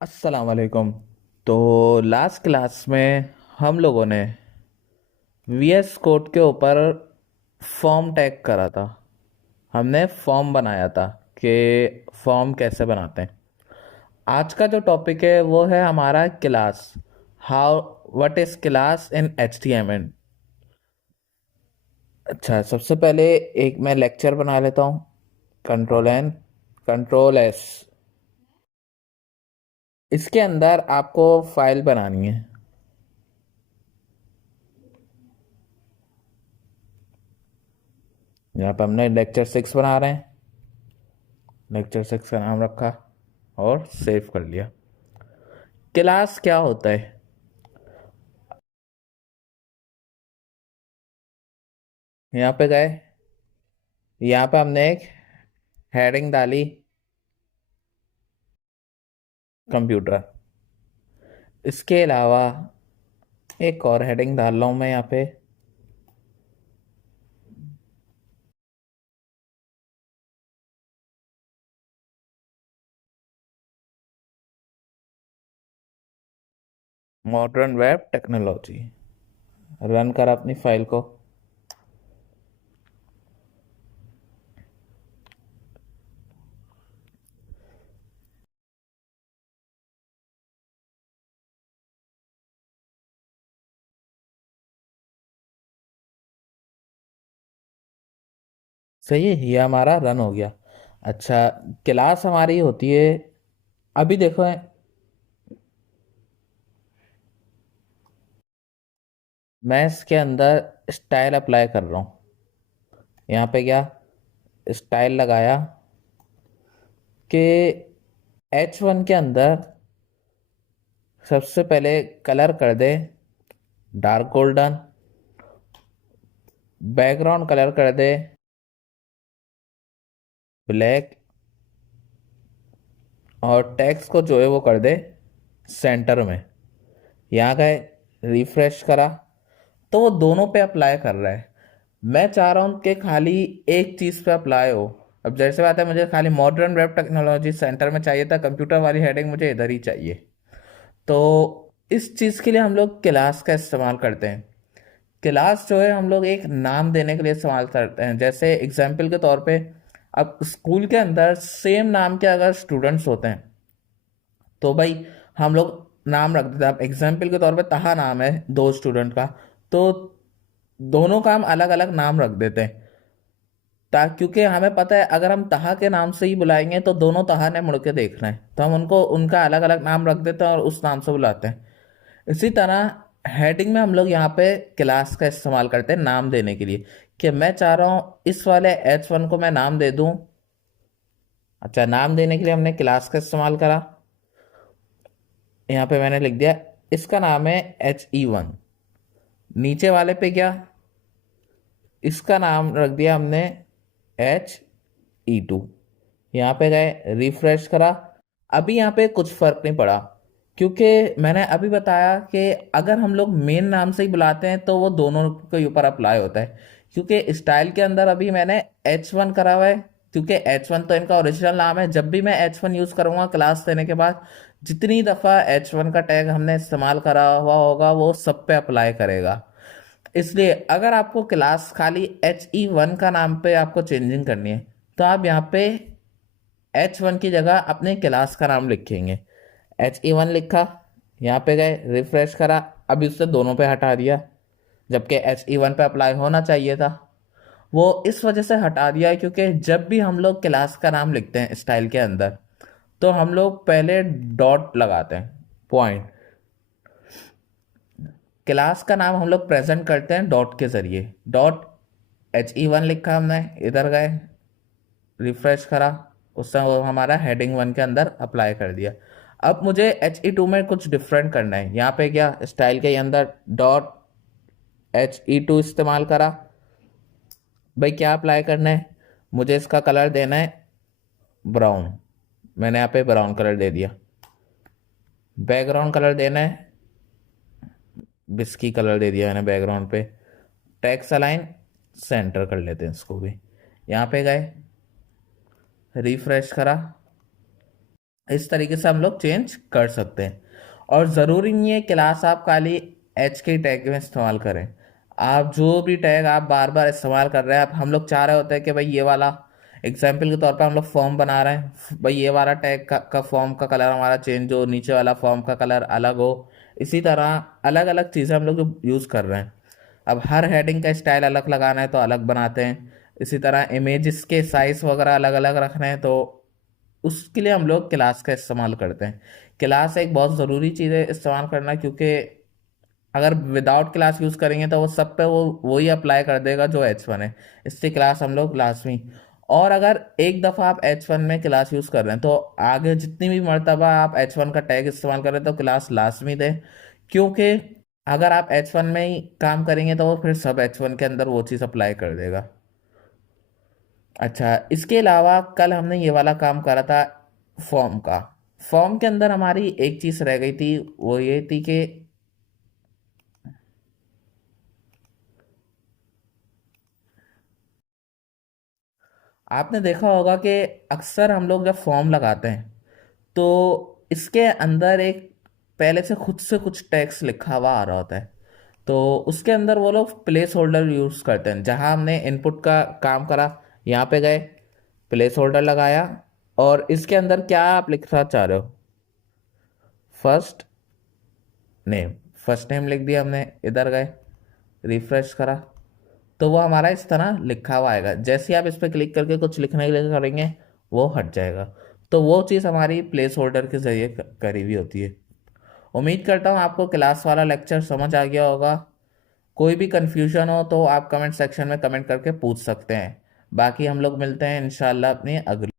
अस्सलाम वालेकुम। तो लास्ट क्लास में हम लोगों ने वीएस कोड के ऊपर फॉर्म टैग करा था। हमने फॉर्म बनाया था कि फॉर्म कैसे बनाते हैं। आज का जो टॉपिक है वो है हमारा class. How what is class in HTML. अच्छा, सबसे पहले एक मैं लेक्चर बना लेता हूँ। Control N, control S. इसके अंदर आपको फाइल बनानी है। यहाँ पे हमने लेक्चर 6 बना रहे हैं। लेक्चर 6 का नाम रखा और सेव कर लिया। क्लास क्या होता है? यहाँ पे गए, यहाँ पे हमने एक हेडिंग डाली, कंप्यूटर। इसके अलावा एक और हेडिंग डाल रहा हूँ मैं यहाँ पे, मॉडर्न वेब टेक्नोलॉजी। रन करा अपनी फाइल को। सही है, ये हमारा रन हो गया। अच्छा, क्लास हमारी होती है, अभी देखो मैं इसके अंदर स्टाइल अप्लाई कर रहा हूँ। यहाँ पे क्या स्टाइल लगाया कि H1 के अंदर सबसे पहले कलर कर दे डार्क गोल्डन, बैकग्राउंड कलर कर दे ब्लैक, और टेक्स्ट को जो है वो कर दे सेंटर में। यहाँ गए, रिफ्रेश करा तो वो दोनों पे अप्लाई कर रहा है। मैं चाह रहा हूँ कि खाली एक चीज़ पे अप्लाई हो। अब जैसे बात है, मुझे खाली मॉडर्न वेब टेक्नोलॉजी सेंटर में चाहिए था, कंप्यूटर वाली हेडिंग मुझे इधर ही चाहिए। तो इस चीज़ के लिए हम लोग क्लास का इस्तेमाल करते हैं। क्लास जो है हम लोग एक नाम देने के लिए इस्तेमाल करते हैं। जैसे एग्जाम्पल के तौर पे, अब स्कूल के अंदर सेम नाम के अगर स्टूडेंट्स होते हैं तो भाई हम लोग नाम रख देते हैं। अब एग्जाम्पल के तौर पे तहा नाम है दो स्टूडेंट का, तो दोनों का हम अलग अलग नाम रख देते हैं। क्योंकि हमें पता है अगर हम तहा के नाम से ही बुलाएंगे तो दोनों तहा ने मुड़ के देखना है, तो हम उनको उनका अलग अलग नाम रख देते हैं और उस नाम से बुलाते हैं। इसी तरह हेडिंग में हम लोग यहाँ पे क्लास का इस्तेमाल करते हैं नाम देने के लिए, कि मैं चाह रहा हूँ इस वाले H1 को मैं नाम दे दूं। अच्छा, नाम देने के लिए हमने क्लास का इस्तेमाल करा। यहाँ पे मैंने लिख दिया इसका नाम है He1। नीचे वाले पे क्या, इसका नाम रख दिया हमने He2। यहाँ पे गए, रिफ्रेश करा। अभी यहाँ पे कुछ फर्क नहीं पड़ा, क्योंकि मैंने अभी बताया कि अगर हम लोग मेन नाम से ही बुलाते हैं तो वो दोनों के ऊपर अप्लाई होता है। क्योंकि स्टाइल के अंदर अभी मैंने H1 करा हुआ है, क्योंकि H1 तो इनका ओरिजिनल नाम है। जब भी मैं H1 यूज करूंगा क्लास देने के बाद, जितनी दफा H1 का टैग हमने इस्तेमाल करा हुआ होगा वो सब पे अप्लाई करेगा। इसलिए अगर आपको क्लास खाली He1 का नाम पे आपको चेंजिंग करनी है तो आप यहाँ पे H1 की जगह अपने क्लास का नाम लिखेंगे। He1 लिखा, यहाँ पे गए, रिफ्रेश करा। अभी उससे दोनों पे हटा दिया, जबकि He1 पे अप्लाई होना चाहिए था। वो इस वजह से हटा दिया है क्योंकि जब भी हम लोग क्लास का नाम लिखते हैं स्टाइल के अंदर तो हम लोग पहले डॉट लगाते हैं, पॉइंट। क्लास का नाम हम लोग प्रेजेंट करते हैं डॉट के जरिए। डॉट He1 लिखा हमने, इधर गए, रिफ्रेश करा, उससे वो हमारा हेडिंग 1 के अंदर अप्लाई कर दिया। अब मुझे He2 में कुछ डिफरेंट करना है। यहाँ पे क्या स्टाइल के अंदर डॉट He2 इस्तेमाल करा। भाई क्या अप्लाई करना है, मुझे इसका कलर देना है ब्राउन। मैंने यहाँ पे ब्राउन कलर दे दिया। बैकग्राउंड कलर देना है बिस्की कलर दे दिया मैंने बैकग्राउंड पे। टेक्स्ट अलाइन सेंटर कर लेते हैं इसको भी। यहाँ पे गए, रिफ्रेश करा, इस तरीके से हम लोग चेंज कर सकते हैं। और ज़रूरी नहीं है क्लास आप खाली एच के टैग में इस्तेमाल करें। आप जो भी टैग आप बार बार इस्तेमाल कर रहे हैं, आप हम लोग चाह रहे होते हैं कि भाई ये वाला, एग्जाम्पल के तौर पर हम लोग फॉर्म बना रहे हैं, भाई ये वाला टैग का फॉर्म का कलर हमारा चेंज हो, नीचे वाला फॉर्म का कलर अलग हो। इसी तरह अलग अलग चीज़ें हम लोग जो यूज़ कर रहे हैं, अब हर हेडिंग का स्टाइल अलग लगाना है तो अलग बनाते हैं। इसी तरह इमेजेस के साइज वगैरह अलग अलग रखना है तो उसके लिए हम लोग क्लास का इस्तेमाल करते हैं। क्लास एक बहुत ज़रूरी चीज़ है इस्तेमाल करना, क्योंकि अगर विदाउट क्लास यूज़ करेंगे तो वो सब पे वो वही अप्लाई कर देगा जो H1 है। इससे क्लास हम लोग लाजमी। और अगर एक दफ़ा आप H1 में क्लास यूज़ कर रहे हैं तो आगे जितनी भी मर्तबा आप H1 का टैग इस्तेमाल कर रहे हैं तो क्लास लाजमी दें। क्योंकि अगर आप H1 में ही काम करेंगे तो वो फिर सब H1 के अंदर वो चीज़ अप्लाई कर देगा। अच्छा, इसके अलावा कल हमने ये वाला काम करा था फॉर्म का। फॉर्म के अंदर हमारी एक चीज़ रह गई थी, वो ये थी कि आपने देखा होगा कि अक्सर हम लोग जब फॉर्म लगाते हैं तो इसके अंदर एक पहले से कुछ टेक्स्ट लिखा हुआ आ रहा होता है। तो उसके अंदर वो लोग प्लेस होल्डर यूज़ करते हैं। जहां हमने इनपुट का काम करा, यहाँ पे गए, प्लेस होल्डर लगाया, और इसके अंदर क्या आप लिखना चाह रहे हो, फर्स्ट नेम, फर्स्ट नेम लिख दिया हमने, इधर गए, रिफ्रेश करा, तो वो हमारा इस तरह लिखा हुआ आएगा। जैसे ही आप इस पर क्लिक करके कुछ लिखने के लिए करेंगे वो हट जाएगा। तो वो चीज़ हमारी प्लेस होल्डर के जरिए करी हुई होती है। उम्मीद करता हूँ आपको क्लास वाला लेक्चर समझ आ गया होगा। कोई भी कन्फ्यूजन हो तो आप कमेंट सेक्शन में कमेंट करके पूछ सकते हैं। बाकी हम लोग मिलते हैं इंशाल्लाह अपनी अगली